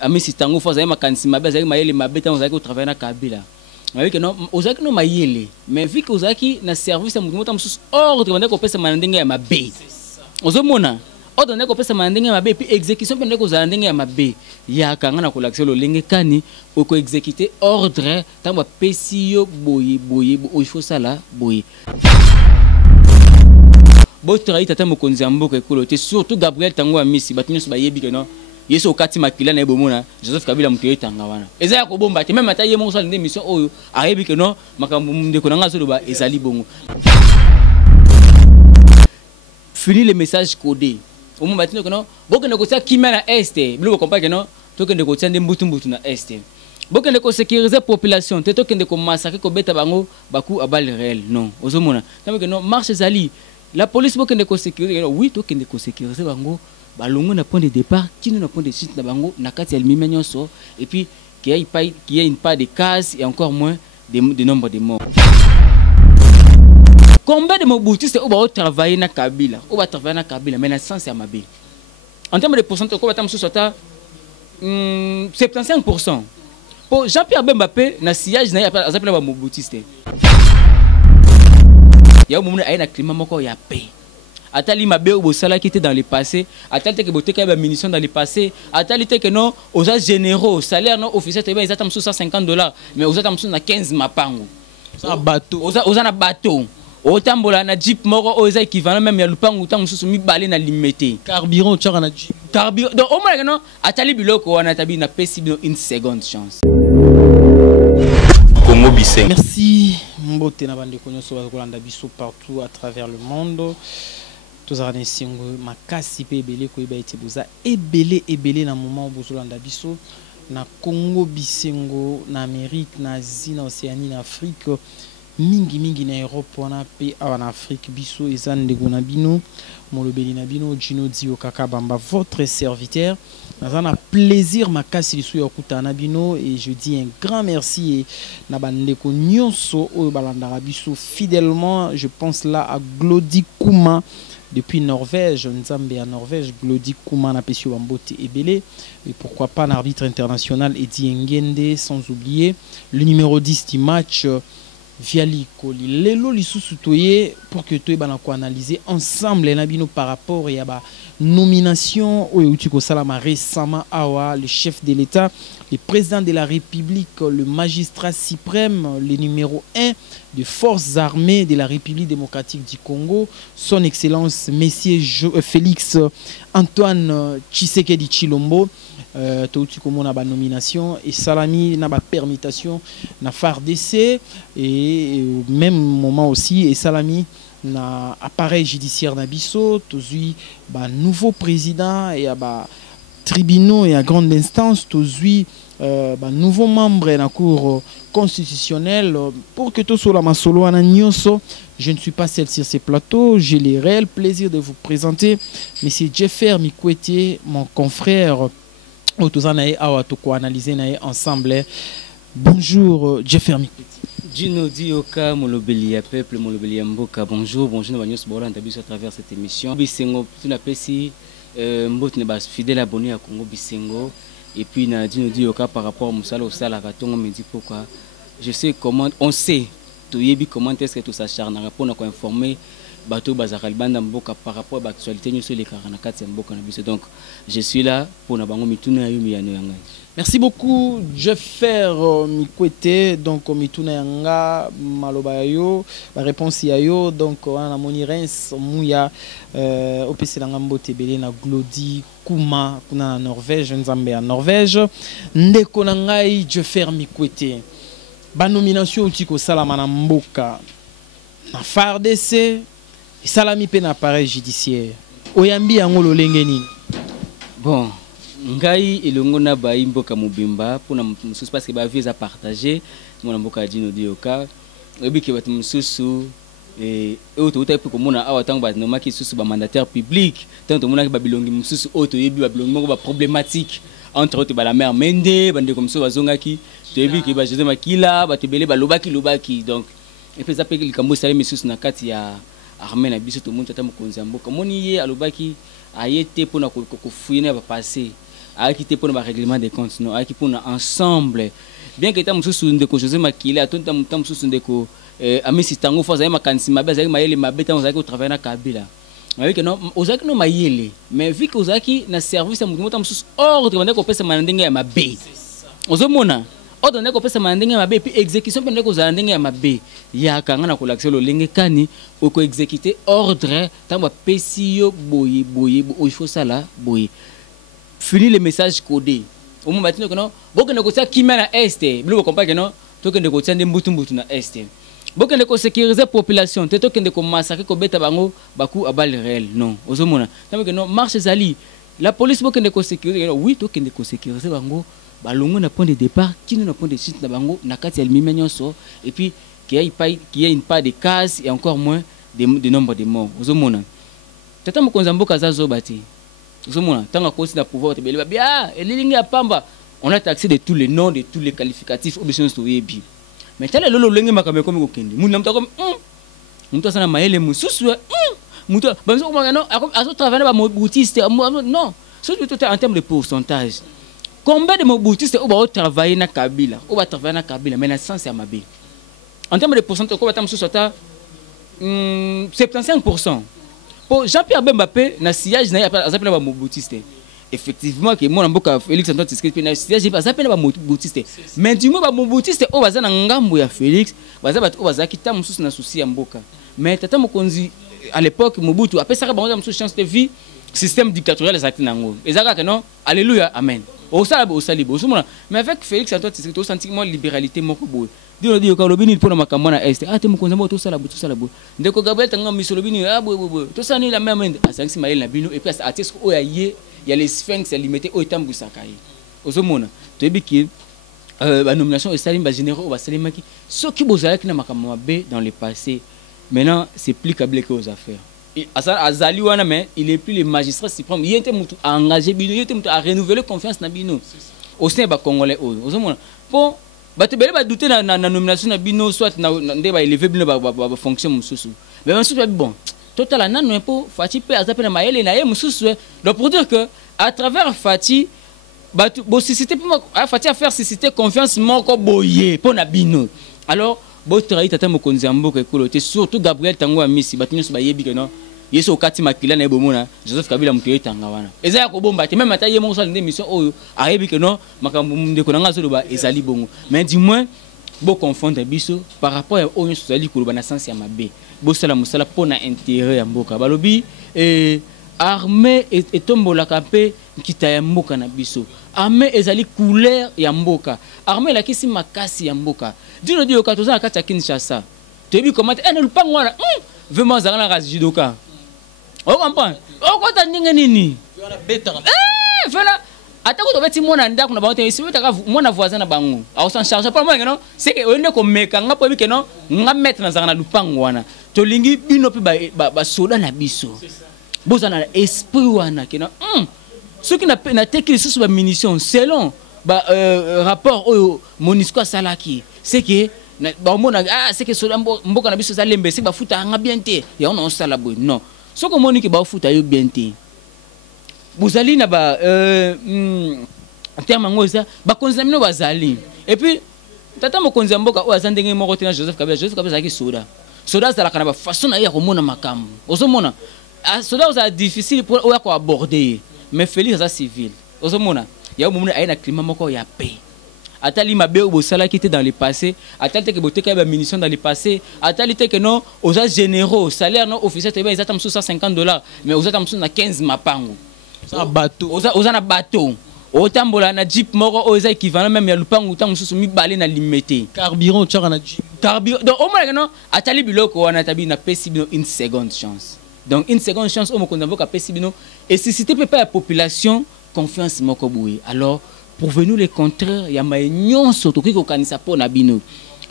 amisi tango fois za makanisi mabe za mayele mabe tango za ko travailler na Kabila. Mais que non ozaki no mayele mais vu que ozaki na service ya mutu musu ordre bande ko pesa mandenge ya mabe. Ozomona ordre ndeko pesa mandenge ya mabe puis exécution bande ko za ndenge ya mabe. Ya kanga na kolakse lo lenge kani o ko exécuter ordre tango pesi yo boye il faut ça là boye. Bo travailler tata mokonzi ya mboka ekolote surtout Gabriel tango amisi batunyo ba yebi que non yeso kati makila na ebomona Joseph Kabila mutu yetanga wana eza ya kobomba te même ata ye mo sala mission oyo ayebi que non makambo ndeko nanga so ba ezali bongo. Fini le message codé au moment batino que non boke ndeko sa kimia na est bilo comprendre que non to que ndeko tsande mbutu na est boke ndeko sécuriser population te to que ndeko massacrer ko beta bango baku à balles réelles non ozomona tant que non marche ezali la police boke ndeko sécuriser oui to que ndeko sécuriser bango balongo na point de départ kino na point de chute na bango na kati ya limimia nyonso et puis qu'il y a une part de cases et encore moins de nombre de morts. Combien de mobutistes au travailler na Kabila au travailler na Kabila mais na sens ya mabe en termes de pourcentage ko batam sota 75%. Pour Jean-Pierre Bemba na sillage na azapela ba mobutiste ya mo na na climat moko ya paix. Atali mabe au sala qui était dans le passé, atali que boté ka munitions dans le passé, atali que non aux généraux, salaire non officiel te ils attendent $150 mais aux attendent na 15 mapango. Ça bateau. Aux na bateau. Otambola na jeep moko aux équivalent même ya lupango tant mususu mi balé na limité. Carburant tchara na jeep. Carburant. Donc au moins non atali biloko wana tabi na pesi une seconde chance. Congo Bissing. Merci mbote na bande konyoso bakolanda biso partout à travers le monde. Tous les singo makasi pe ebele ko eba ete boza ebele na moment bozolanda biso na Congo Bisengo na Amérique na Asie na Océanie na Afrique mingi na Europe wana pe awa na Afrique biso eza ndeko na bino molobeli na bino Gino Dio Kaka Bamba votre serviteur na plaisir makasi lisu ya kuta na bino et je dis un grand merci na bandeko nyonso oyo balandaka biso fidèlement. Je pense là à Glody Kouma depuis Norvège, Nzambe à Norvège, Glody Kouma na pesio Bambote Ebele, et pourquoi pas un arbitre international Eddie Ngende, sans oublier le numéro 10 du match Viali Koli. Lelo lisusu toye pour que tu banako analyser ensemble nabino par rapport à ba nomination au Utiko Salama récemment awa le chef de l'État, le président de la République, le magistrat suprême, le numéro 1 des forces armées de la République démocratique du Congo, son excellence Messier Félix Antoine Tshisekedi Tshilombo. Touti comme on a ba nomination et Salami na ba permutation na FARDC et au même moment aussi et Salami na appareil judiciaire na biso tozui ba nouveau président et ba tribunaux et à grande instance tozui ba nouveau membre na cour constitutionnelle pour que tout soit la masolo na nyonso. Je ne suis pas seul sur ces plateaux, j'ai le réel plaisir de vous présenter monsieur Jeffer Mikwete, mon confrère. Ensemble. Bonjour, Jeffer Mikwete. Gino Dioka, molobeli ya peuple, molobeli ya mboka. Bonjour, bonjour, nous sommes à travers cette émission. Bisengo, tout n'a pas si mbot ne bas fidèle abonné à Congo Bisengo. Et puis, Gino Dioka par rapport à Moussala au Salagaton, on me dit pourquoi. Je sais comment, on sait, tout yebi comment est-ce que tout s'acharne pour nous informer. Bateau Bazakal Banda Mboka par rapport à l'actualité, nous sommes les Karanakats Mboka. Donc, je suis là pour nous mituna yumi ya noyanga. Merci beaucoup, Jeffer Mikwete. Donc, mituna yanga malobayo, la réponse yayo. Donc, on a moni Reims Mouya, OPC Langambo Tebele na Glody Kouma, kuna Norvège, Nzambe à Norvège. Ndeko nangai Jeffer Mikwete. Ba nomination utiko salama na mboka na FARDC. Salami pe na appareil judiciaire. Oyambi yango lolenge nini? Bon, ngai elongo na ba imboka mobimba pour na mususu parce que ba vie za partager mon mboka Gino Dioka. Obi ke bat mususu auto pe ko mona awa tango ba nomaki susu ba mandataire public. Tanto mona ba bilongi mususu auto yebi ba bilongi moko ba problématique entre autres ba la mère Mende bande comme ça bazongaki. To yebi ke ba José Makila ba tebele ba lobaki donc et puis ça pe likambo sale mususu na kati ya armée na biso tout le monde tata mokonzi mboka moni ye alobaki ayete pona ko fouiner ba passé a quitté pour le règlement des comptes, non, a quitté pour ensemble. Bien que tam sous ndeko José Makila, a tam sous ndeko ami sitango fois ma kansi mabe za mayele mabe tam za ko travailler na Kabila. Mais que non, ozaki no mayele, mais vu que ozaki na service ya mutu tam sous ordre ndeko pesa mandenge ya mabe. Ozomona ordre ndeko pesa mandenge ya mabe puis exécution pe ndeko za ndenge ya mabe. Ya kanga na kolakse lo lenge kani oko exécuter ordre tam ba pesi yo boye il faut ça là boye. Fini le message codé. Au moment où non, beaucoup de négocier qui mène à est, vous comprenez que non, tout que négocier des mbutu na est. Beaucoup de sécuriser la population, tout que de massacrer ko beta bango, baku à balles réelles, non. Ozomona. Tant que non, marche zali. La police beaucoup de sécuriser, oui, tout que de sécuriser bango, balongo na point de départ, qui na point de chute na bango, na kati el mimenyo so, et puis qu'il y ait une part de cases et encore moins de nombre de morts. Ozomona. Tata mo konzambo kazazo bati. On a taxé de tous les noms, de tous les qualificatifs, mais tel est le lenge makame comme okende. Muna mta comme mta sana maele mususu mta banzo ko ngano aso travailler ba moboutiste non, surtout en termes de pourcentage. Combien de moboutiste au ba travailler na Kabila, au ba travailler na Kabila mais na sens ya mabe. En termes de pourcentage ko ba tam susu ta 75%. Pour Jean-Pierre Mbappé, na siège na azapena ba moboutiste. Effectivement que mon amboka Félix Antoine Tshisekedi na siège azapena ba moboutiste. Mais du moins ba moboutiste o baza na ngambo ya Félix, baza ba o baza kita mususu na souci ya mboka. Mais tata mokonzi à l'époque Mobutu apesa ka bango mususu chance de vie, système dictatorial ezaki nango. Ezaka que non, alléluia, amen. Au salibo. Mais avec Félix Antoine Tshisekedi, au sentiment libéralité moko boy. Dio dio ka lobini pour na makamona est. Ah te mokonzi mo to sala bo. Ndeko Gabriel tanga misolobini bo. To sani la même asangi maïl na bino et puis à titre o il y a les sphinx limité o tambu sakai. Ozomona. To ebiki la nomination est salim ba généraux ba salimaki. Ce qui bozala ki na makamona B dans le passé. Maintenant, c'est plus câblé que aux affaires. Azali wana mais il est plus le magistrat suprême. Il était mutu engagé bino, il était mutu à renouveler confiance na bino. Au sein ba congolais ozomona. Bon ba te bele ba douter na nomination na bino soit na nde ba élever bino ba fonction mususu. Mais ensuite bon, total na non po Fati pe azape na maele na ye mususu. Donc pour dire que à travers Fati ba bo susciter Fati a faire susciter confiance moko boye pour na bino. Alors bo travailler tata mokonzi amboka ekolote surtout Gabriel Tango Amisi batinyo so ba yebi que non. Yeso okati makila na ebomona Joseph Kabila mutoye tanga wana. Eza ya ko bomba te même ata ye mo so ndé mission oyo ayebi que non makambo ndeko nanga so ba ezali bongo. Mais du moins bo confondre biso par rapport à oyo so zali ko ba na sens ya mabe. Bo sala musala pona intérêt ya mboka. Balobi armée et tombola kapé kita ya mboka na biso. Armée ezali couleur ya mboka. Armée la kisi makasi ya mboka. Dino dio ka toza kati ya Kinshasa. Tebi comment na lupango wana. Vraiment za na judoka. On comprend. On compte ndenge nini? Voilà. Atako to beti mona ndako na bango ici betaka mona voisin na bango. A s'en charge pas moi non. C'est que on ne ko meka nga po bi que non, nga mettre na zanga na lupango wana. To lingi bino pe ba soda na biso. Boza na esprit wana que non. Ceux qui na teki sous ba munitions selon ba rapport au Monisco Salaki. C'est que ba mona c'est que soda mboka na biso za lembe c'est ba futa nga bien te. Ya on sala boy. Non. Ce que mon équipe a fait à bien té. Vous allez na ba en termes ngoza ba konzamino bazali. Et puis tata mo konzamboka o azandenge moko tena Joseph Kabila ki soda. Soda za la kana ba façon na ya ko mona makambo. Ozomona. Soda oza difficile pour o ya ko aborder. Mais Félix za civil. Ozomona. Ya mo mona na climat moko ya paix. Atali mabe au bosala qui était dans le passé, atali te que boteka ba munitions dans le passé, atali te que non aux généraux, salaire non officiel te ba ils attendent $150 mais aux attendent na 15 mapango. Ça bateau. Aux na bateau. Au tambola na jeep moko aux équivalent même ya lupango tant mususu mi balé na limité. Carburant tchara na jeep. Carburant. Donc au moins non atali biloko wana tabi na pesi bino une seconde chance. Donc une seconde chance au moko ndavoka pesi bino et si c'était pas la population confiance moko boué. Alors pour venir le contraire, il y a maignon surtout qui organise pour Nabino.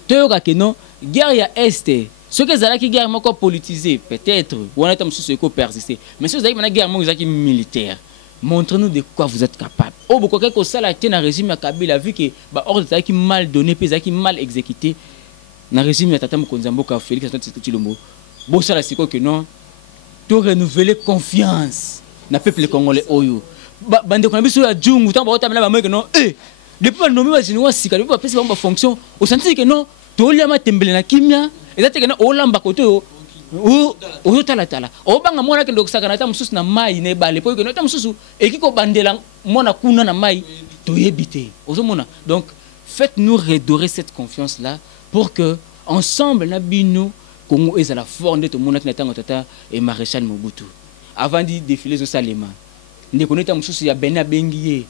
Théorie que non, guerre ya est. Ce que ça qui guerre encore politisée peut-être, ou on est comme si c'est persister. Mais si vous avez une guerre militaire, montrez-nous de quoi vous êtes capable. Oh beaucoup quelque chose là été dans régime à Kabila vu que bah ordre qui mal donné, puis qui mal exécuté. Dans régime ya Tata Mokonzambo ka Félix Antoine Tshisekedi Tshilombo. Bon ça là c'est quoi que non, tout renouveler confiance na peuple congolais oyo. bande qu'on a biso ya jungu tant ba tamela ba moi que non depuis ba nommé ba jino sika depuis ba pesa ba fonction au senti que non to liama tembele na kimia ezate que non o lamba kote o tala o banga mona ke ndok saka na ta mususu na mai ne bale po que non ta mususu ekiko bandela mona kuna na mai to yebite ozomona. Donc faites-nous redorer cette confiance là pour que ensemble na bino Congo est à la forme de tout le monde qui n'attend tata et maréchal Mobutu avant de défiler au Salema ne connaît pas mususu ya bena bengiye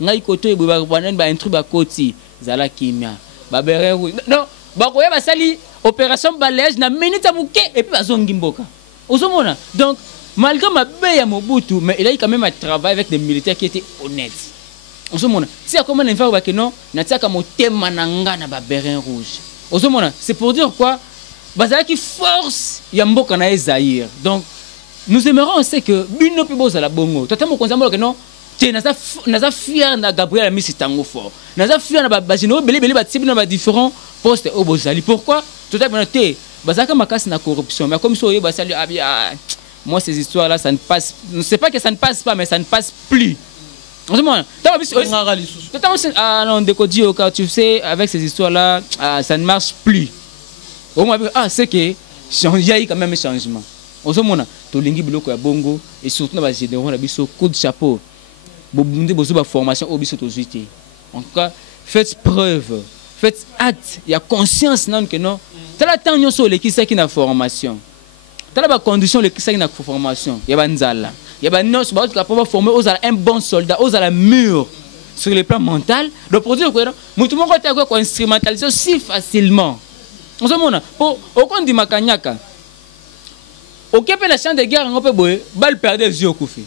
ngai koto ba banan ba intrus ba koti zala kimia ba bere non ba koya ba sali opération balayage na minute muke et puis bazongi mboka ozomona. Donc malgré ma ya Mobutu mais il a eu quand même un travail avec des militaires qui étaient honnêtes ozomona. Si à comment n'infa ba que non na tsaka motema na nga na ba bere rouge ozomona. C'est pour dire quoi bazala qui force ya mboka na Zaïre. Donc nous aimerons c'est que bino pibo za la bongo tata mo konzambo que non te naza fier na Gabriel Misi tango fort naza fier na ba jino belé ba tibino ba différents postes au bozali. Pourquoi tout à te bazaka makasi na corruption mais comme ça ba sali moi ces histoires là ça ne passe, ne sais pas que ça ne passe pas mais ça ne passe plus. Non, décodie au cas tu sais avec ces histoires là ça ne marche plus. Au moins c'est que il y a quand même un changement. Ozomona to lingi biloko ya bongo et surtout na ba généraux na biso coup de chapeau bobunde bozo ba formation au biso to zuité. En tout cas faites preuve, faites acte, il y a conscience non que non tala tanyo so le kisa ki na formation tala ba condition le kisa ki na formation ya banzala ya ba non ba ka pour former aux un bon soldat aux la mur sur le plan mental le produire quoi mutu moko ta ko instrumentaliser si facilement. Ozomona pour aucun di makanyaka ok, la chambre de guerre, on peut bal perdre les yeux au koufi.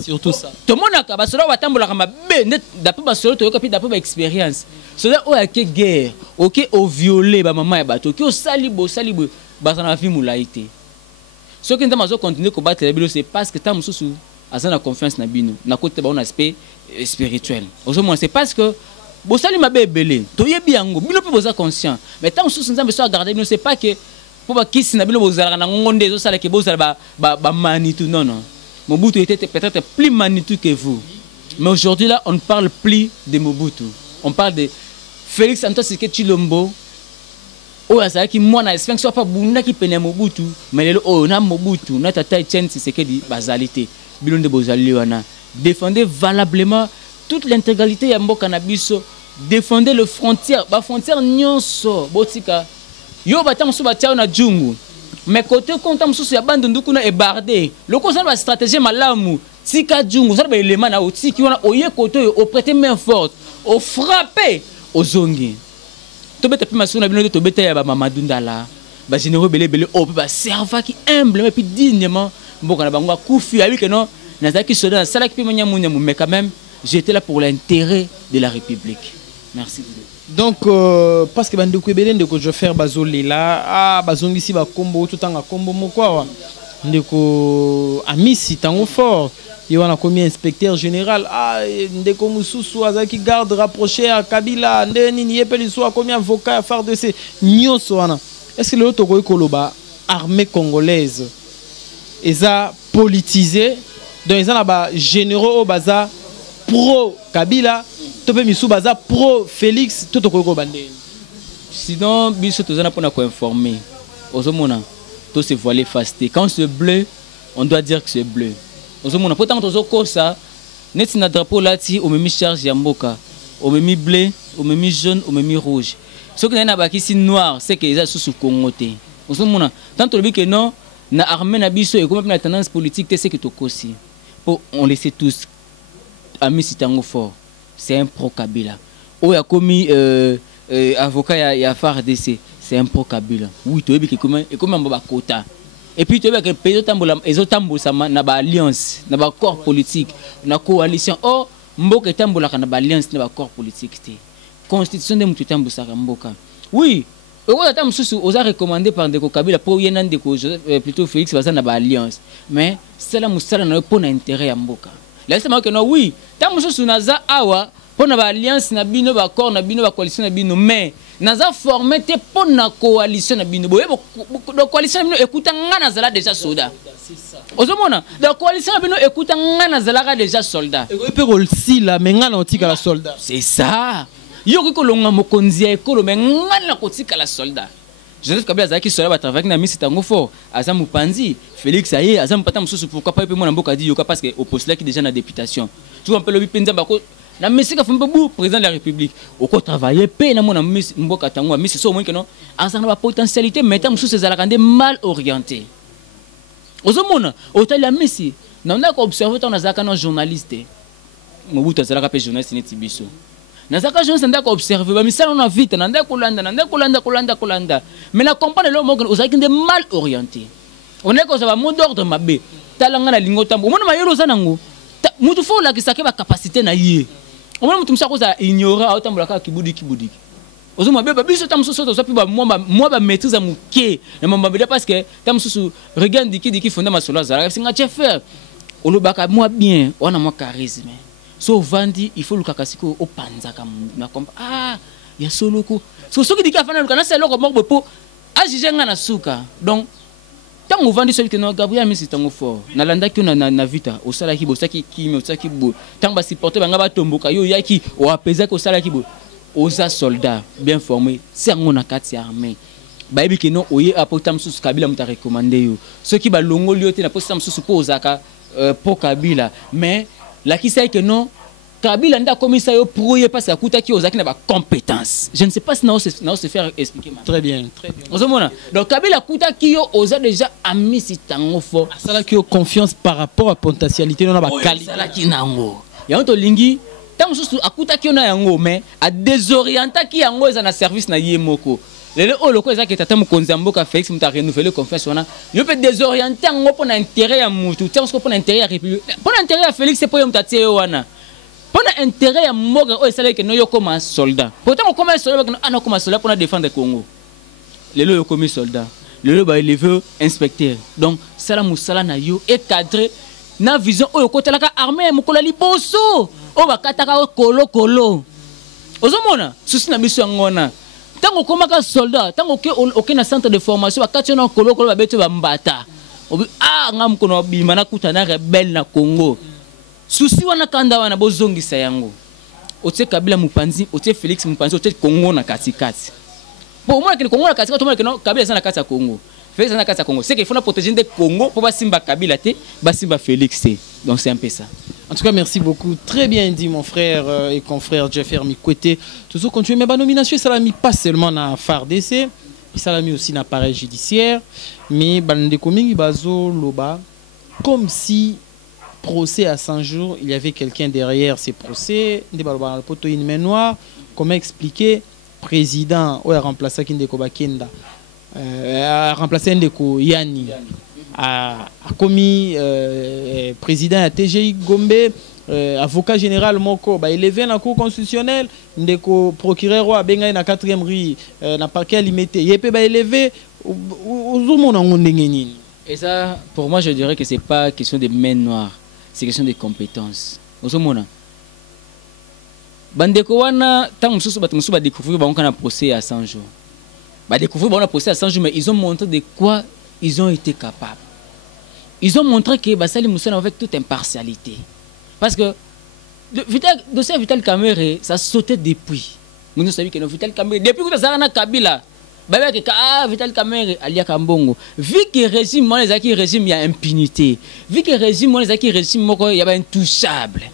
Surtout ça. Tout le monde a basola wa tambola kama be d'après basola to yokapi d'après expérience. Cela o yake guerre, ok au violé ba maman ya bato, ki o salibo ba sana fi mulaité. Ce qui ndama zo continuer ko battre les bilo c'est parce que ta mususu azana confiance na bino, na côté ba on aspect spirituel. Aujourd'hui c'est parce que bo sali mabe belé, to yebi yango, bino pe boza conscient. Mais ta mususu nzambe so garder bino c'est pas que pour pas qui n'a pas na ngonde zo sala ke bozala ba manitou non. Mobutu était peut-être plus manitou que vous. Mais aujourd'hui là, on ne parle plus de Mobutu. On parle de Félix Antoine Tshisekedi Tshilombo. Oh ça qui moi na espère que soit pas bunda qui pene Mobutu, mais le oh na Mobutu, na tata Etienne Tshisekedi bazalité. Bilonde bozali wana. Défendez valablement toute l'intégralité ya mboka na biso. Défendez le frontière, ba frontière nyonso botika. Yo batam su batia na jungu mais côté konta mususu ya bande nduku na ebardé loko ça ba stratégie malamu tika jungu ça ba élément na otiki wana oye côté au prêter main forte au frapper aux zongi to beta pe masuna bino to beta ya ba Mamadou Ndala ba généraux belé au ba serva qui humble et puis dignement mboka na bango kufi abi que non nazaki soda sala ki pe munyamu mais quand même j'étais là pour l'intérêt de la République. Merci. Donc parce que bande ko belende ko je faire bazoli là bazongi si ba kombo tout en kombo mokwa ndeko amisi tango fort il y a commis inspecteur général ndeko mususu azaki garde rapproché à Kabila ndeni ni epeli so commis avocat à faire de ces nyoso wana. Est-ce que le toko koloba armée congolaise eza politisé donc ils ont ba généraux au baza pro Kabila tope misu baza pro Félix tout ko bande. Sinon biso tozana pona ko informer ozomona to se voiler fasté quand c'est bleu on doit dire que c'est bleu ozomona pourtant tozoko ça net na drapeau là ti o memi charge ya mboka o memi bleu o memi jaune o memi rouge ce que na baki si noir c'est que ça sous Congo té ozomona tant to bi que non na armée na biso et comme na tendance politique c'est que to kosi pour on laisser tous amis sitango fort. C'est un pro-Kabila. Oh, il a commis avocat et FARDC. C'est un pro-Kabila. Oui, tu es comme un quota. Et puis tu es que les autres tambours na ba alliance, na ba corps politique, na coalition. Oh, mboka tambola na ba alliance na ba corps politique. Constitution de mutu tambour sa mboka. Oui, on a recommandé par Ndeko Kabila pour yena Ndeko plutôt Félix baza na ba alliance. Mais cela musala na pour intérêt ya mboka. Laissez-moi que non, oui, tant que naza awa pour na alliance na bino ba corps na bino ba coalition na bino mais naza formé te pour na coalition na bino boye donc coalition na bino écoute nga nazala déjà soda ozomona la coalition bino écoute ngana zalaka déjà soldat et peut aussi la mengana otika la soldat c'est ça yo ko longa mokonzi ekolo mais ngana kotika la soldat Joseph Kabila zaki soldat ba travailler na misi tango fort aza mupanzi Félix aye aza mpata mususu pourquoi pas pe mona mboka di yoka parce que au poste là qui déjà na députation tu vois un peu le penza bako na misi ka fumba bu président de la République au ko travailler pe na mona misi mboka tango misi so moins que non aza na ba potentialité mais tam mususu zalaka mal orienté. Ozomona otali amisi na ndako observer ton azaka na journaliste mobutu azalaka pe journaliste neti biso nazaka journaliste ndako observer ba misala na vite na ndako kolanda mais na comprendre le mot ozaki de mal orienté on est que ça va mot d'ordre mabe talanga na lingo tambo mona mayelo zanango mutu fo la kisake ba capacité na ye omona mutu msako za ignorer autambola ka kibudiki ozoma beba biso tamsusu to sapi ba moi ba maîtrise muke na mamba bela parce que tamsusu regarde diki fonda masola zara singa chef olobaka moi bien on a moi charisme so vandi il faut lukaka siko opanza ka na kompa ya soloko so soki diki afana lukana selo ko moko po ajijenga na suka donc tango vandi so kiteno Gabriel misi tango fort na landa ki na vita osala ki bosaki kimi osaki bo tango ba supporter banga ba tomboka yo yaki o apesa ko osala ki bo oza soldat bien formé c'est on a quatre armée ba ebi keno oye apotam sous Kabila muta recommander yo ceux qui ba longo liote na potam sous ko ozaka pour Kabila mais la qui sait que non Kabila nda commissaire yo prouiller parce que akuta ki ozaki na ba compétence je ne sais pas si na se faire expliquer très bien ozomona donc Kabila akuta ki yo oza déjà ami si tango fort asala ki yo confiance par rapport à potentialité na ba qualité sala ki nango ya onto lingi tant que akuta ki na yango mais a désorienta ki yango eza na service na yemoko lelo oloko eza ke tata mukonzi mboka Félix muta renouveler confiance wana yo peut désorienter yango pour intérêt ya mutu tant que pour intérêt ya république pour intérêt ya Félix c'est pour muta tie wana pour intérêt ya mboka o esala ke no yo comme soldat pourtant on comme soldat ana comme soldat pour défendre Congo lelo yo comme soldat lelo ba élever inspecteur donc sala musala na yo et cadré na vision oyo kotelaka armée mukola liboso o bakataka kolo ozomona susi na biso ngona tango komaka soldat tango ke na centre de formation bakati na kolo ba beto ba mbata obi ngam kono bima na kutana rebelle na Congo susi wana kanda wana bozongisa yango otie Kabila mupanzi otie Félix mupanzi otie Congo na katikati po mona ke Congo na katikati to mona ke no Kabila sana kati ya Congo Félix na kati ya Congo c'est qu'il faut protéger de Congo pour ba simba Kabila te ba simba Félix te donc c'est un peu ça. En tout cas, merci beaucoup. Très bien dit, mon frère et confrère Jeffer Mikwete. Toujours continuer. Mais ma nomination, ça l'a mis pas seulement dans FARDC, ça l'a mis aussi dans l'appareil judiciaire. Mais Bande Komingi Bazo Loba, comme si procès à 100 jours, il y avait quelqu'un derrière ces procès. Une main noire. Comment expliquer président ou a remplacé Kindeko Bakenda, a remplacé Ndeko Yani. A commis président à TGI Gombe, avocat général Moko, élevé dans la cour constitutionnelle, ndeko procureur roi benga na 4e rue na parquet limité. Yepé élevé et ça pour moi je dirais que c'est pas question de main noire, c'est question de compétences. Ozomona bandeko wana tant mususu ba découvrir ba on a procès à 100 jours. Ba découvrir ba on a procès à 100 jours mais ils ont montré de quoi ils ont été capables. Ils ont montré que Bassali Moussana avec toute impartialité. Parce que le dossier Vital Kamerhe, ça sautait depuis. Nous savons que Vital Kamerhe, depuis que ça a Kabila, Vital Kamerhe, Alia Kambongo, vu que le régime, moi, les régime, il y a impunité. Vu que le régime, moi, les régime, il y a intouchable.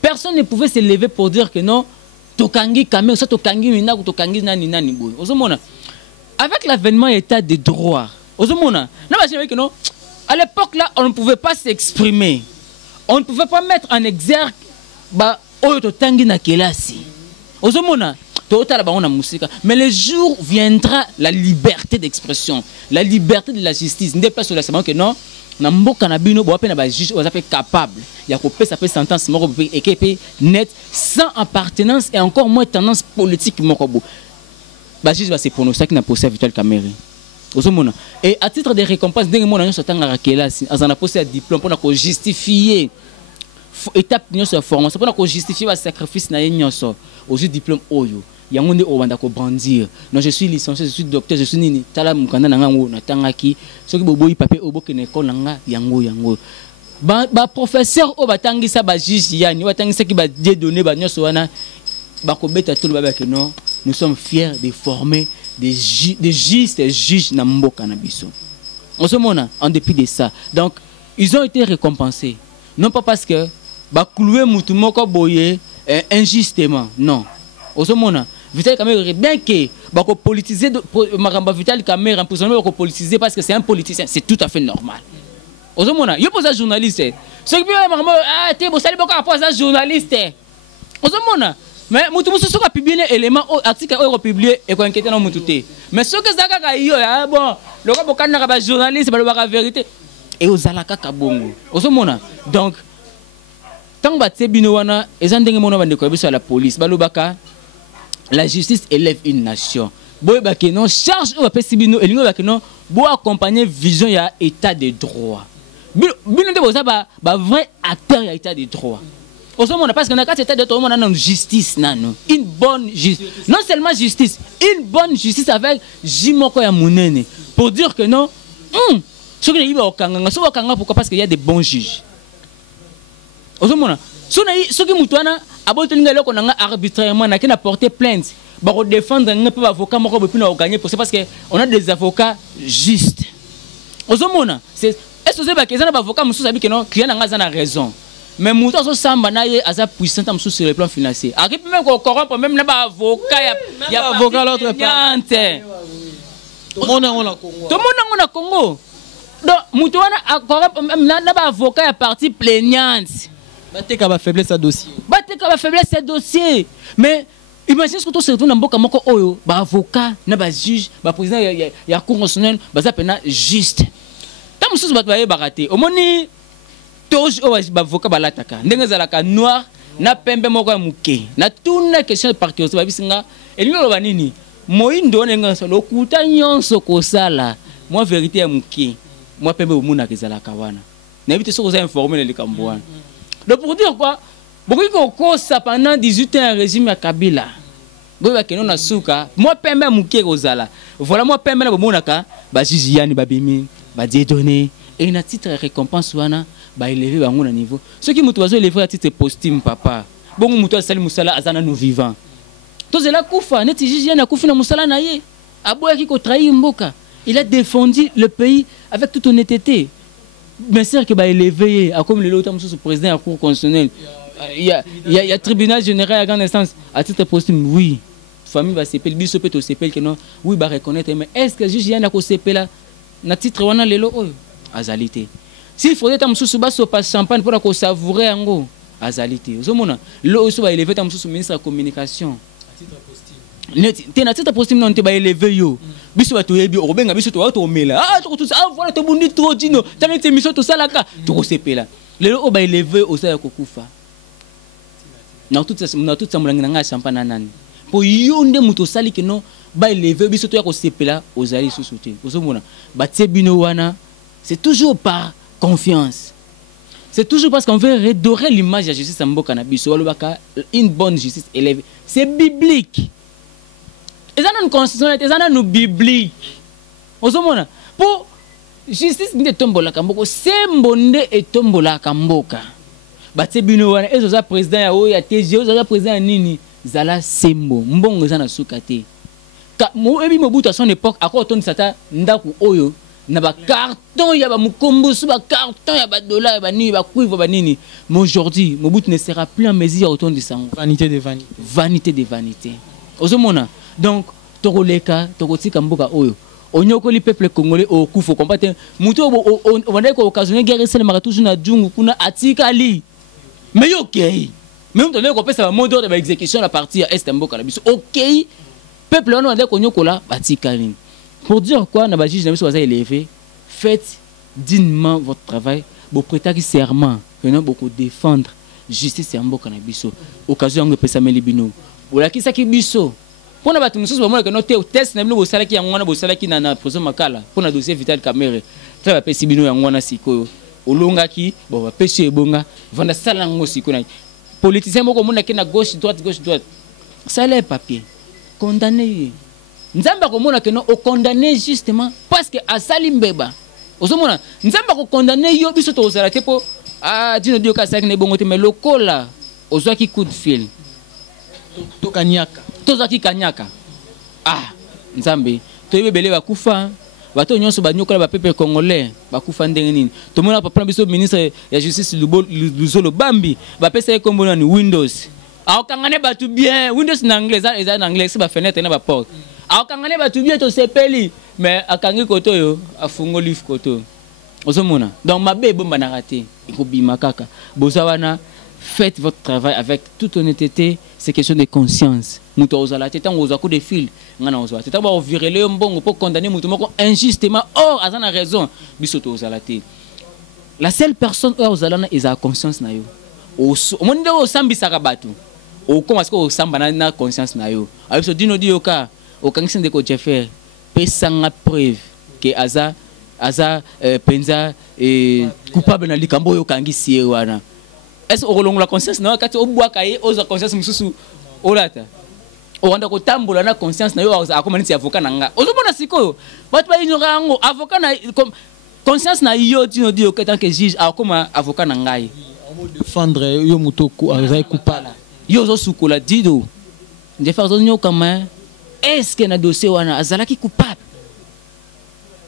Personne ne pouvait se lever pour dire que non, Tokangi Kamerhe, ça Tokangi Mina, Tokangi Nani Nani Boy. Avec l'avènement état de droit, à l'époque là, on ne pouvait pas s'exprimer. On ne pouvait pas mettre en exergue mais le jour viendra la liberté d'expression, la liberté de la justice. Ne pas sur que non, capable. Il y a une sentence net, sans appartenance et encore moins tendance politique. Le juge va se prononcer qui n'a posé à Vital Kamerhe. Et à titre de récompense, on a posé un diplôme pour justifier étape nyonso ya formation mpona kojustifier basacrifice na ye nyonso ozwi diplôme oyo yango nde obanda kobrandir non je suis licencié je suis docteur je suis nini tala mokanda na ngango natangaki soki boboyi papier obokende ekole na nga yango baprofesseur oyo batangisa bajuge yani oyo batangisaki badieudonné banyonso wana bakobeta tolo babake non nous sommes fiers de former des justes juges na mboka na biso osomona en dépit de ça donc ils ont été récompensés non pas parce que bakloué mutu moko boye injustement non osomona Vital Kamerhe bien que bako politiser makamba Vital Kamerhe emprisonné bako politiser parce que c'est un politicien c'est tout à fait normal osomona yo posa journaliste ce qui bien makamba te bo sali bako posa journaliste osomona mais mutu mususu ka publier élément article oyo publier et ko inquiéter na mutu te mais ce que zaka ka yo bon le ko bokana ka ba journaliste ba la vérité et ozalaka kabongo osomona donc tant batie bino wana eza ndenge mona bande ko biso la police balobaka la justice élève une nation boye bake non charge o bapesi bino elingo bake non bo accompagner vision ya état de droit bino nde boza ba vrai acteur ya état de droit osomona parce que na kati état de droit on a une justice nano une bonne justice non seulement justice une bonne justice avec jimoko ya munene pour dire que non ce qui est okanga so okanga pourquoi parce qu'il y a des bons juges osomona ce qui mutuana abotolinga loko nanga arbitrairement na kina porter plainte ba ko défendre nga pe avocat moko be pina gagner parce que on a des avocats justes osomona c'est est-ce que ba kezana ba avocat musu sabi que non client nga za na raison mais mutu so samba na ye aza puissant musu sur le plan financier arrive même ko corrompre même na ba avocat ya avocat l'autre part tout le monde na Congo donc mutu wana corrompre même na ba avocat ya partie plaignante bateka ba faiblesse à dossier mais imagine ce que tout se retourne dans mboka moko oyo ba avocat na ba juge ba président ya cour constitutionnelle baza pena juste ta mususu bato baye baraté omoni toge o ba avocat balataka ndenge zalaka noir na pembe moko ya muke na tuna question de parti ba bisinga elingo ba nini moyindo nenga solo kuta nyonso ko sala moi vérité ya muke moi pembe omuna kezalaka wana na éviter ce que vous informer les Cambouans. Donc pour dire quoi, beaucoup ça pendant 18 ans régime à Kabila. Boba keno na suka, moi pembe muke kozala. Voilà moi pembe na bomonaka, ba jijiani ba bimi, ba dieudonné et na titre récompense wana ba élever bango na niveau. Ceux qui mutu bazo élever à titre posthume papa. Bongo mutu sali musala azana nous vivants. Tous la kufa, neti jijiani na kufi na musala na ye. Aboya ki ko trahir mboka. Il a défendu le pays avec toute honnêteté. Bien sûr que va élever comme le l'autre président de la Cour constitutionnelle. Il y a tribunal général à grande instance à titre posthume. Oui, famille va s'épel, biso peut s'épel que non. Oui, va reconnaître. Mais est-ce que juge yana ko s'épel là na titre wana lelo oyo azalité. S'il faudrait tam sous bas so pas champagne pour ko savourer ango azalité. Ozomona le oso va élever tam sous ministre de la communication à titre posthume. Te na titre posthume non te ba élever yo. Biso ba to yebi obenga biso to to mela to tout ça voilà to bundi trop dino tana te miso to salaka to sepela lelo o ba élever au sa ya kokufa na tout ça molanga nga champagne nani po yonde muto sali que non ba élever biso to ya ko sepela ozali sosote ozomona ba tsebino wana c'est toujours par confiance c'est toujours parce qu'on veut redorer l'image de la justice en mboka na biso walobaka une bonne justice élève c'est biblique. Et ça nous constitutionnel, et ça nous biblique. Osomona pour justice ni tombola kamboko, sembonde et tombola kamboka. Bate bino wana ezoza président ya o ya TG, ozoza président nini zala sembo, mbongo za na sukate. Ka mo ebi mobutu à son époque akko ton sata ndaku oyo na ba carton ya ba mukombo su ba carton ya ba dollar ya ba nini ba cuivre ba nini. Mais aujourd'hui, Mobutu ne sera plus en mesure autour de ça. Vanité de vanité. Vanité de vanité. Osomona donc tokoleka tokotika mboka oyo onyokoli peuple congolais au kufo combattre muto on va dire ko occasionner guerre c'est le mara toujours na jungu kuna atikali mais OK même donné ko pesa mot d'ordre ba exécution la partie est mboka na biso OK peuple on va dire ko nyokola batikali pour dire quoi na ba juge na biso va élever faites dignement votre travail bo prêter serment que non beaucoup défendre justice ya mboka na biso occasion ngo pesa meli bino bolakisa ki biso pona batu mususu ba mona que no test na bino bosalaki ya ngwana bosalaki na prison makala pona dossier Vital Kamerhe très ba pesi bino ya ngwana sikoyo olongaki bon ba pesi ebonga vanda sala ngo sikona politicien moko mona ke na gauche droite ça les papiers condamné nzamba ko mona ke no o condamné justement parce que asali mbeba ozomona nzamba ko condamné yo biso to osala te po dino dio ka sakne bongo te mais lokola ozwaki coup de fil to kanyaka tozaki kanyaka nzambe toyebele bakufa bato nyonso banyokola ba peuple congolais bakufa ndenge nini tomona papa biso ministre ya justice Luzolo Bambi ba pesa kombo na Windows akangane batu bien Windows na anglais eza na anglais ba fenêtre na ba porte akangane batu bien to sepeli mais akangi koto yo afungo livre koto ozomona donc mabe bomba na raté ikobima kaka bozawana. Faites votre travail avec toute honnêteté, c'est question de conscience. Muto ozala te tango ozako de fil ngana ozwa te tango virer le mbongo pour condamner muto moko injustement or azana raison bisoto ozala te. La seule personne ozala na eza conscience na yo. Omonde osambisa ka batu. Okoma siko osamba na conscience na yo. Abiso dino di yoka okangisi ndeko Jeffer pesanga preuve que aza penza coupable na likambo yo kangisi wana. Est-ce que la conscience na kati obwaka ye oza conscience mususu olata onda ko tambola na conscience na yo akoma niti avocat na nga ozomona sikoyo batu ba ignora ngo avocat na conscience na yo dino dio que tant que juge akoma avocat na ngai on défendre yo mutoko azai coupable yo zo sukola dido nde fazo nyoka ma est-ce que na dossier wana azalaki coupable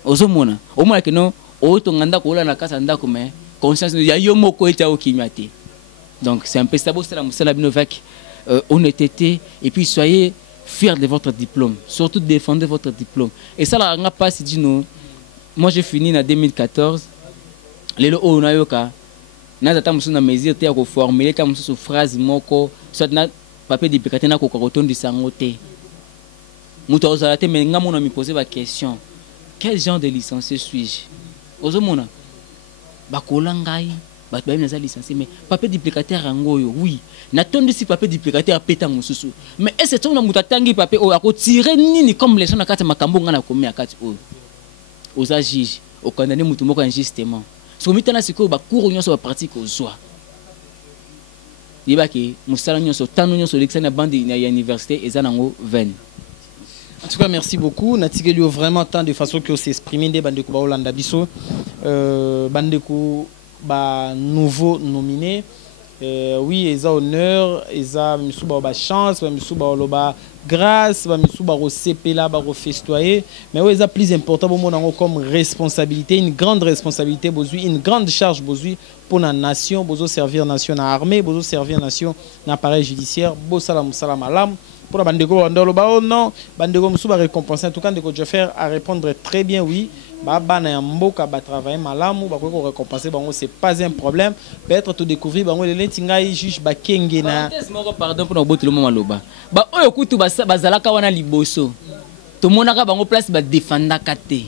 ozomona omona que non o to nganda ko la na kasa ndako me conscience ya yo moko eta okimate. Donc c'est un peu ça, c'est la musala avec honnêteté et puis soyez fiers de votre diplôme, surtout défendez votre diplôme. Et ça là on a pas si dit non. Moi j'ai fini en 2014. Les lo on a yoka. Na tata musu na mesure te ko formuler comme musu phrase moko soit na papier de picate na ko koton du sangote. Muto ozalate mais nga mona me poser la question. Quel genre de licencié suis-je? Ozomona bakola ngai bat ba na za licencié mais papier duplicateur angoyo oui natondi si papier duplicateur apeta mususu mais est-ce que on muta tangi papier o ako tirer nini comme les gens na kati makambo ngana komi akati o oza juge o condamner mutu moko injustement so mitana siko ba cour nyonso ba pratique ozwa yebaki musala nyonso tano nyonso lekisa na bande na université ezanango 20. En tout cas, merci beaucoup. Natigeli vraiment tant de façon que s'exprimer des bandeko ba Holanda biso, bandeko ba nouveau nominé. Oui, ils ont honneur, ils ont une chance, ils ont grâce, ils ont CPLA, ils ont festoyer. Mais oui, ils ont plus important comme responsabilité, une grande responsabilité, une grande charge pour la nation, pour servir la nation dans l'armée, pour servir la nation dans l'appareil judiciaire, pour salam salam alam. Pour la bandeko non, bandeko musu ba récompenser en tout cas ndeko Jeffer à répondre très bien oui. Ba na mboka ba travailler malamu ba ko récompenser bango c'est pas un problème. Peut-être tout découvrir bango le ntingai juge ba kenge na. Pardon pour boto le moment loba. Ba oyo kutu ba zalaka wana liboso. To monaka bango place ba défenda kate.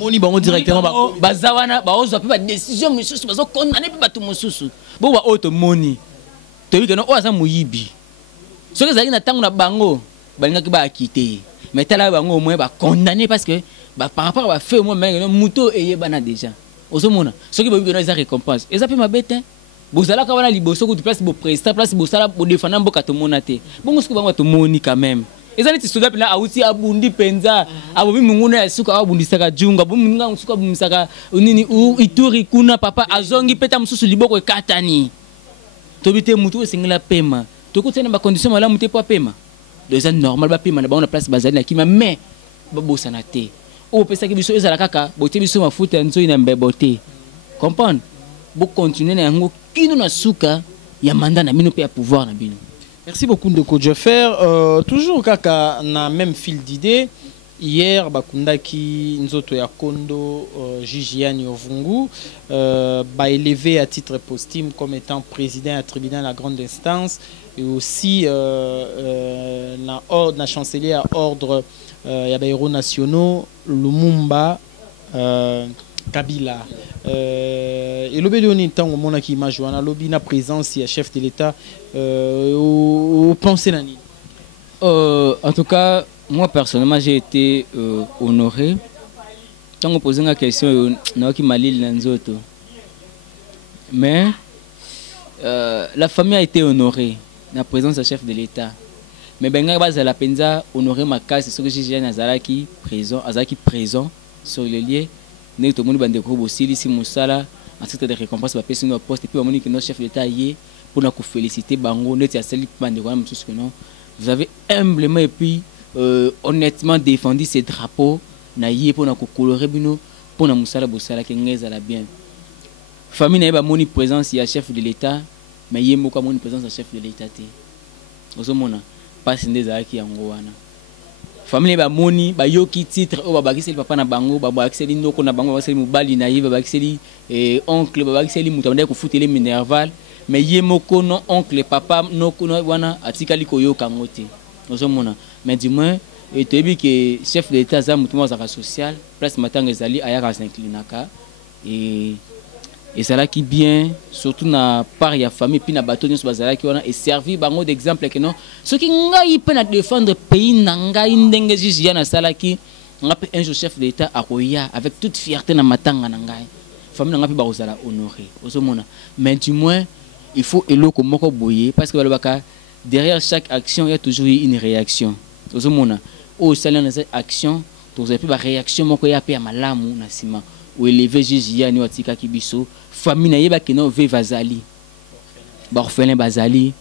Moni bango directement ba zawana ba ozo pa décision mususu ba zo condamner pa batu mususu. Bo ba oto moni. To wi que no oza muyibi. Ce que na tango na bango balingaki ba quitter mais tala bango au moins ba condamner parce que par rapport à fait au moins mais muto eyebana déjà ozomona ce qui ba bino eza récompense eza pe mabete bozala ka wana liboso ku place bo président place bo sala bo défendre mboka to monate bongo ce que bango to moni quand même eza neti soda pena auti abundi penza abobi munguna ya suka abundisaka junga bo munga suka bumisaka nini ituri kuna papa azongi peta mususu liboko ekatani tobite mutu singela pema tout côté na condition mala muté pas paiement deux ans normal ba paiement na ba on place bazali na kima mais ba bosana te o pesa ki biso ezala kaka boté biso mafuta nzo ina mbebote comprendre bo continuer na yango kino na suka ya mandat na bino pe ya pouvoir na bino. Merci beaucoup Ndeko Jeffer. Toujours kaka na même fil d'idée. Hier, bakundaki nzoto ya Kondo Jijiani Ovungu élevé à titre posthume comme étant président du tribunal à grande instance et aussi na chancelier à ordre ya ba héros nationaux Lumumba Kabila. Et l'obédioni tango monaki majoana lobi na présence ya chef de l'État au pensée nani. En tout cas, moi personnellement j'ai été honoré. Quand on pose une question, on a qui malil nanzoto. mais la famille a été honorée la présence du chef de l'État. Mais benga baza la penza honorer ma case sur que j'ai Nazaraki présent, Azaki présent sur le lieu. Né tout le monde bande gros bosili si musala en titre de récompense ba personne au poste et puis on que notre chef de l'État y pour nous féliciter bango net ya sali bande gros même chose que non. Vous avez humblement et puis honnêtement défendu ces drapeaux na yé pour nous colorer bino pour nous musala bosala que ngeza la bien. Famille na ba moni présence ya chef de l'État mais yé moko moni présence ya chef de l'État té. Ozomona pas ndé zaki yango wana. Famille ba moni ba yoki titre o ba bakiseli papa na bango ba bakiseli ndoko na bango ba bakiseli mobali na yiba ba bakiseli oncle ba bakiseli mutamanda ko futele minerval mais yé moko non oncle papa noko no wana atikali ko yoka ngote. Ozomona mais du moins et tebi que chef de l'État za mutumo za social place matanga ezali ayaka s'inclinaka et ça là qui bien surtout na part ya famille puis na bateau nyonso bazala qui wana et servi bango d'exemple que non ce qui ngai peut na défendre pays na ngai ndenge juge ya na sala qui ngape un jour chef de l'État akoya avec toute fierté na matanga na ngai famille ngape ba ozala honoré ozomona mais du moins il faut eloko moko boyer parce que balobaka derrière chaque action il y a toujours une réaction ozomona au salon de cette action tu as pu ba réaction moko ya pe ya malamu na sima ou élever juge ya ni watika kibiso famille na yeba ke no ve vazali ba orphelin bazali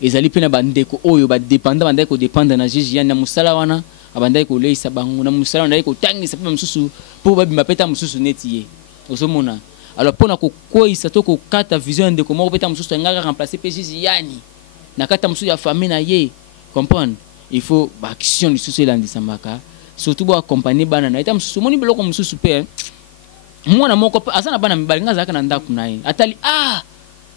ezali pena bandeko oyo ba dépendant bandeko dépendre na juge ya na musala wana abandai ko leisa bango na musala na ko tangisa pe msusu po ba bima peta msusu netiye osomona alors pona ko koisa to ko kata vision de comment peta msusu ngaka remplacer pe juge yani na kata msusu ya famille na ye comprendre il faut ba action du sous landisa maka surtout ba accompagner bana na eta msusu moni biloko msusu pe mwana moko asana bana mibali nga zaka na ndaku naye atali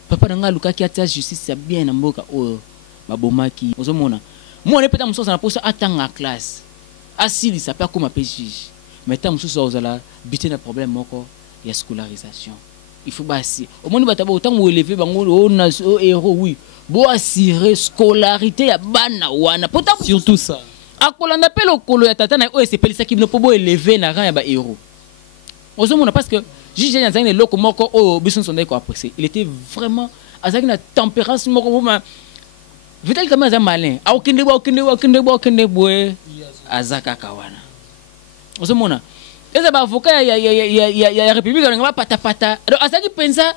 papa nanga lukaki atia justice ya bien na mboka oyo babomaki ozomona mwana peta musosa na posa atanga classe asili ça peut comme juge mais tant musosa ozala bité na problème moko ya scolarisation il faut basi au moins bataba autant ou élever bango o héros oui bo assurer scolarité ya bana wana pourtant surtout ça akolanda pe lokolo ya tata na o sepelisa ki no po bo élever na rang ya ba héros. Ozomona parce que juge Nzangi loko moko o bison sondé ko apprécier. Il était vraiment avec une tempérance moko ma vital comme un malin. A okende boe azaka kawana. Ozomona. Eza ba avocat ya république ngaba pata. Donc azaki pensa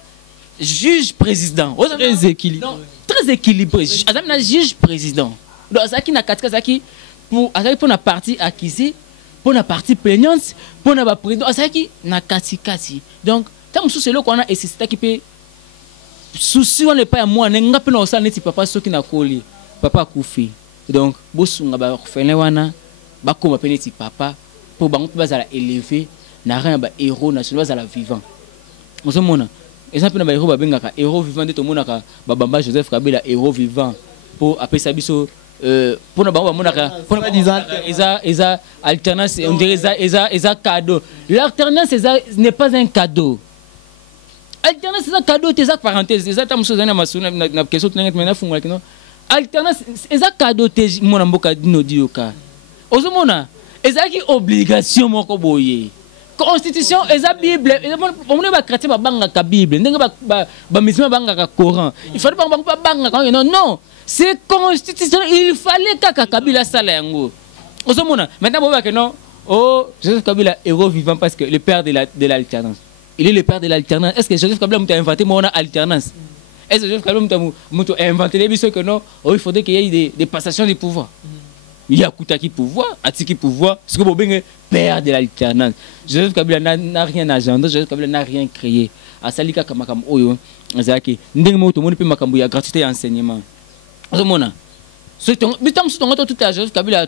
juge président. Très équilibré. Non, très équilibré. Azamina juge président. Donc azaki na katika azaki pour la partie acquise pour la partie plaignante pour la président azaki na kati donc tant sous c'est là qu'on a et c'est qui peut souci on n'est pas à moi n'enga pe na osala neti papa soki na koli papa kufi donc bosunga ba orphelin wana ba koma pe neti papa pour bango bazala élevé na rien ba héros national bazala vivant ozomona exemple na ba héros ba bengaka héros vivant de to monaka ba Bamba Joseph Kabila héros vivant pour appeler ça biso pour nous alternance on dirait cadeau. L'alternance n'est pas un cadeau. Alternance c'est un cadeau, c'est ça parenthèse, c'est ça tam chose na question maintenant fungula kino. Alternance c'est un cadeau mon mboka dino dioka. Ozomona ezaki obligation moko boye. Constitution eza Bible, on ba chrétien ba banga ka Bible, ndenge ba musulman banga ka Coran. Il fallait pas banga ka non. C'est constitution, il fallait que Kabila sala yango. Ozomona, maintenant on voit que non, Joseph Kabila héros vivant parce que le père de l'alternance. Il est le père de l'alternance. Est-ce que Joseph Kabila a inventé mon alternance? Est-ce que Joseph Kabila a inventé les bisous que non, il faudrait qu'il y ait des passations de pouvoir. Il y a Koutaki pouvoir, Atiki pouvoir, ce que vous avez père de l'alternance. Joseph Kabila n'a rien agenda, Joseph Kabila n'a rien créé. À Salika Kamakam Oyo, Zaki, Ndemo to Monipe Makambu, il y a gratuité et enseignement. Ozomona so bitam so tonga tout à Joseph Kabila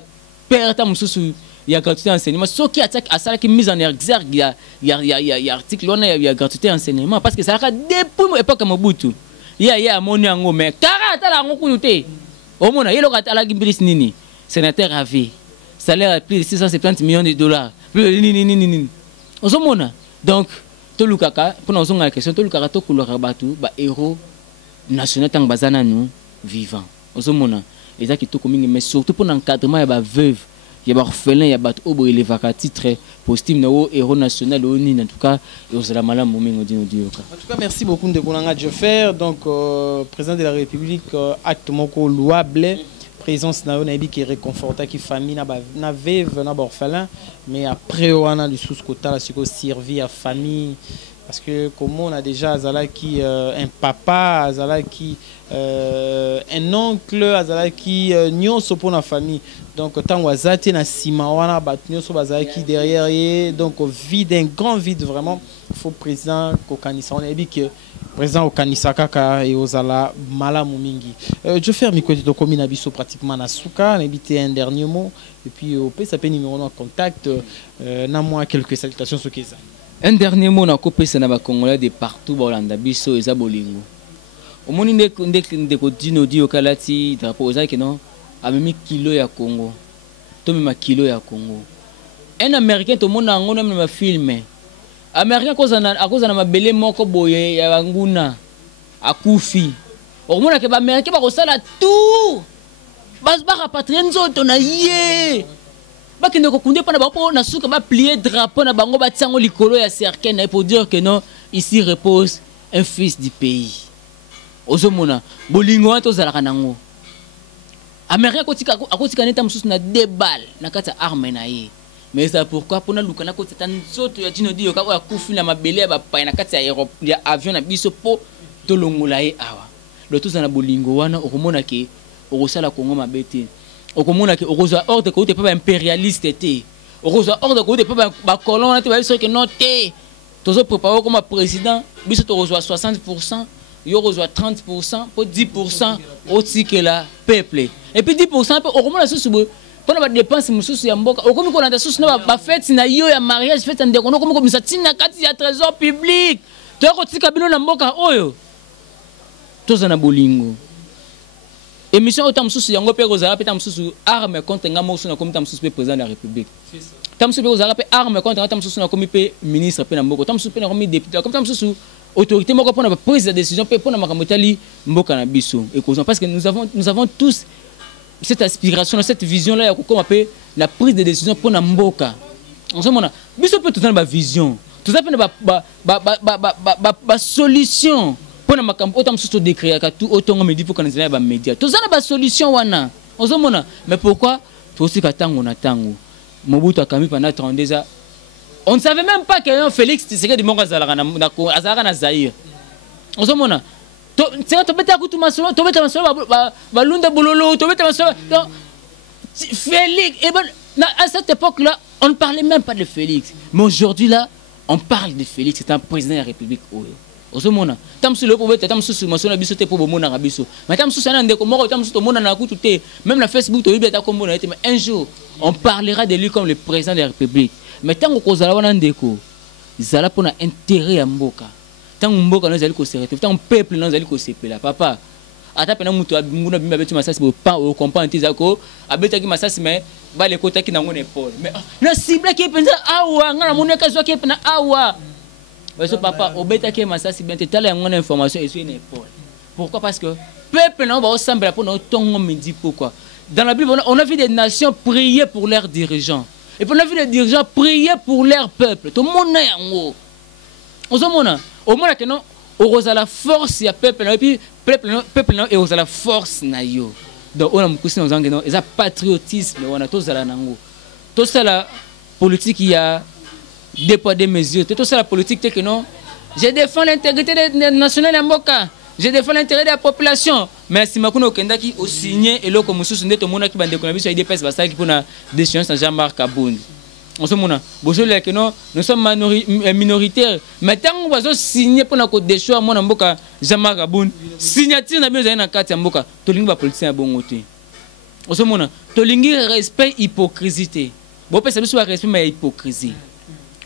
père tam susu ya gratuité enseignement so qui attaque à ça qui mise en exergue il y a article on il y a gratuité enseignement parce que ça a depuis époque Mobutu ya moni yango mais karata la ngokulu te omona yelo katala gimbris nini sénateur à vie salaire à plus de 670 millions de dollars plus nini ozomona donc to lukaka pour nous la question to lukaka to kulora batu ba héros national tang bazana nous vivant ozomona eza kitoko mingi mais surtout pour l'encadrement ya ba veuve il y a orphelin, il y a bat obo élevaka titre postime na o héros national o ni en tout cas et aux la malam momingo dino dioka. En tout cas, merci beaucoup de Konanga Djofer, donc président de la République, acte moko louable, présence na onabi qui réconforta qui famille na veuve na orphelin, mais après on a du sous côté là ce qui servi à famille. Parce que comme on a déjà Azala qui un papa, Azala qui un oncle, Azala qui nyonso pour la famille. Donc tant wazati na sima wana bat nyonso bazala qui derrière et donc vide un grand vide vraiment. Il faut président kokanisa on a dit que président okanisa kaka et ozala malamu mingi. Je ferme mi côté to komina biso pratiquement na suka, n'habiter un dernier mot et puis au peut ça peut numéro de contact na moi quelques salutations ce qui ça. Un dernier mot na kopesa na ba Congolais de partout ba Olanda biso eza bolingo. Omoni ndeko dino dio kalati drapeau eza que non amemi kilo ya Congo. To mema kilo ya Congo. Un américain to mona ngona na film. Américain akoza na mabele moko boye ya nguna akufi. Omona ke ba américain ba kosala tout. Bas ba rapatrier nzoto na ye. Bakende ko kunde pana bapo na suka ba plier drapeau na bango batiango likolo ya cercle pour dire que non ici repose un fils du pays. Ozomona bolingo to zalaka nango. Américain akotika neta mususu na 2 balles na kata arme na ye. Mais ça pourquoi pona lukana ko tata nzoto ya dino dio ka kufi na mabele ba pa na kata ya avion na biso po to longola ye awa. Le tout na bolingo wana okomona ke okosala Congo mabete. Okomona ke okozwa ordre ko te pa impérialiste te. Okozwa ordre ko te pa ba colon te ba biso ke non te. Tozo préparer comme président, biso to rozwa 60%, yo rozwa 30% pour 10% au titre la peuple. Et puis 10% okomona susu pour na dépense mususu ya mboka. Okomi ko na susu na ba fête na yo ya mariage fête ndeko no komi ko misatina kati ya trésor public. To ko tika bino na mboka oyo. Toza na bolingo. Émission autant mususu yango pe kozala pe mususu arme contre ngamo so na komita mususu pe président de la République. Mususu pe kozala pe arme contre mususu na komi pe ministre pe na mboko. Mususu pe na komi député. Comme mususu autorité moko pour na prise de décision pe pour na makamotali mboka na biso. Et parce que nous avons tous cette aspiration, cette vision là ya ko comme pe la prise de décision pour na mboka. On se mona biso pe tout dans ba vision. Tout ça pe na ba solution. Pour na makambo autant mususu décrire ka tout autant me dit pour qu'on ait ba média. Tout ça na ba solution wana. On se mona mais pourquoi tout aussi ka tango na tango. Mobutu akami pendant 32 ans. On ne savait même pas que Félix Tshisekedi Monga Zalaka na Zaïre. On se mona. C'est to beta kutu masolo, to beta masolo ba lunda bololo, to beta masolo. Félix et ben à cette époque-là, on ne parlait même pas de Félix. Mais aujourd'hui là, on parle de Félix, c'est un président de la République. Ozomona tamsu le pouvait tamsu masona biso te po bomona ngabiso mais tamsu sana ndeko moko tamsu to mona na kutu te même la Facebook to yibeta ko mona mais un jour on parlera de lui comme le président de la République mais tango kozala wana ndeko zala pona intérêt ya mboka tango mboka no zali ko serete tango peuple no zali ko sepela papa ata pena mutu nguna bimba betu masasi bo pa o comprendre tizako abeta ki masasi mais ba le kota ki na ngone Paul mais na cible ki penza awa ngana mona kazo ki pena awa. Parce que papa, au bêta qui est massacré, bien tu as une information et sur une épaule. Pourquoi? Parce que peuple n'a pas ensemble pour nous ton me dit pourquoi. Dans la Bible, on a vu des nations prier pour leurs dirigeants. Et puis on a vu des dirigeants prier pour leur peuple. Tout le monde est en haut. On se demande, au moins que non, on a la force, il y a peuple, et puis peuple et on a la force na yo. Donc on a beaucoup de gens qui ont un patriotisme, on a tous à la nango. Tout ça la politique il y a des poids des mesures. Tout ça la politique c'est que non. Je défends l'intégrité nationale en Mboka. Je défends l'intérêt de la population. Mais si Makuno Kendaki au signé et là comme sous ndeto mona ki bande ko na biso IDPS basa ki pona décision sans Jean-Marc Kabound. On se mona bozole que non, nous sommes minoritaires. Mais tant on va signer pour na ko déchoir mona Mboka Jean-Marc Kabound. Signature na biso na kati ya Mboka. To lingi ba politicien ya bongo te. On se mona to lingi respect hypocrisie. Bo pesa biso ba respect mais hypocrisie.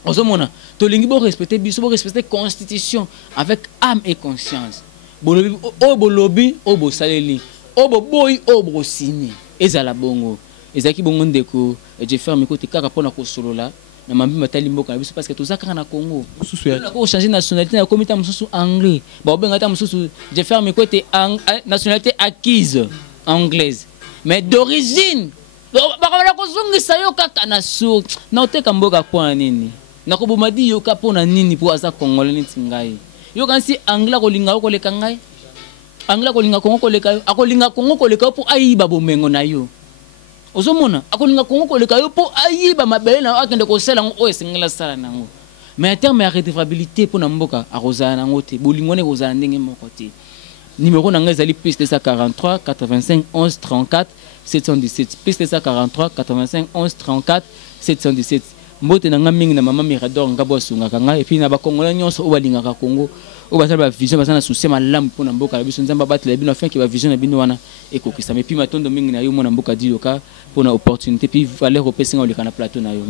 On se mona to lingi bo respecter biso bo respecter constitution avec âme et conscience. Bolobi obo saleli obo boy obo sini ezala bongo ezaki bongo ndeko je ferme côté kaka pona ko solola na mambi matali mboka na biso parce que tozaka na Congo susu ya ko changer nationalité na komita mususu anglais ba benga ta mususu je ferme côté nationalité acquise anglaise mais d'origine bakabala kozongisa yo kaka na so na oteka mboka kwa nini nakoboma di yo ka pona nini po aza Congolais niti ngai yo kansi angla kolinga ko leka ngai angla kolinga Kongo koleka yo akolinga Kongo koleka po ayiba bomengo na yo ozomona akolinga Kongo koleka yo po ayiba mabele na akende kosala ngo o esengela sala nango mais en terme ya redevabilité pour na mboka akozala nango te bolingo ne kozala ndenge moko te numéro na ngai ezali plus 243 85 11 34 717 plus 243 85 11 34 717 mbote na nga mingi na mama Mirador ngabo sunga ngai et puis na ba Congolais nyonso o balingaka Congo o basala ba vision basala souci malamu pour na mboka biso nzamba batela bino afin que ba vision na bino wana ekokisa mais puis matondo mingi na yo mona mboka diyoka pour na opportunité puis valeur opessinga olika na plateau na yo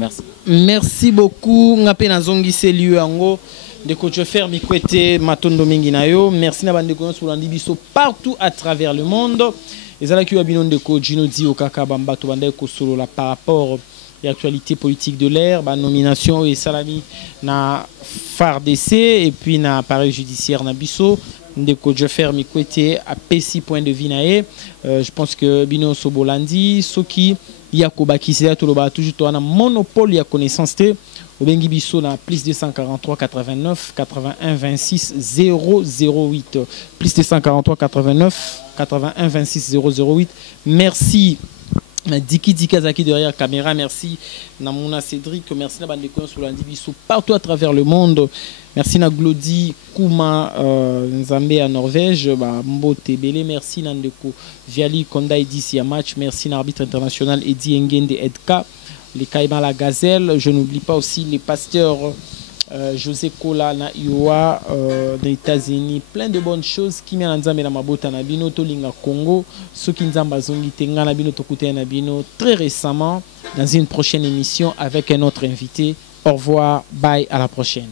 merci beaucoup ngape na zongise lieu yango de coach faire mikwete matondo mingi na yo merci na bande ko sur landi biso partout à travers le monde ezala ki wabino de coach Gino Diyoka kabambato bande ko solo la par rapport l'actualité politique de l'ère, nomination et salami na FARDC et puis na appareil judiciaire na biso de coach faire mikwete à PC point de vue nae je pense que bino sobolandi soki yakoba kisea toloba toujours to na monopole ya connaissance te obengi biso na plus 243 89 81 26 008 plus 243 89 81 26 008 merci Diki Dikazaki derrière caméra, merci Namuna Cédric, merci na bande sur l'Andibiso partout à travers le monde. Merci na Glody Kuma Nzambe à Norvège, Mbote Bele, merci Nandeko Viali Konda Edisi à match, merci na arbitre international Edi Ngende Edka, les Kaïma la Gazelle, je n'oublie pas aussi les pasteurs José Kola na Iowa des États-Unis, plein de bonnes choses qui m'ont nzambe na mabota na bino tolinga Congo, ceux qui nzamba zongi tenga na bino tokute na bino très récemment dans une prochaine émission avec un autre invité. Au revoir, bye, à la prochaine.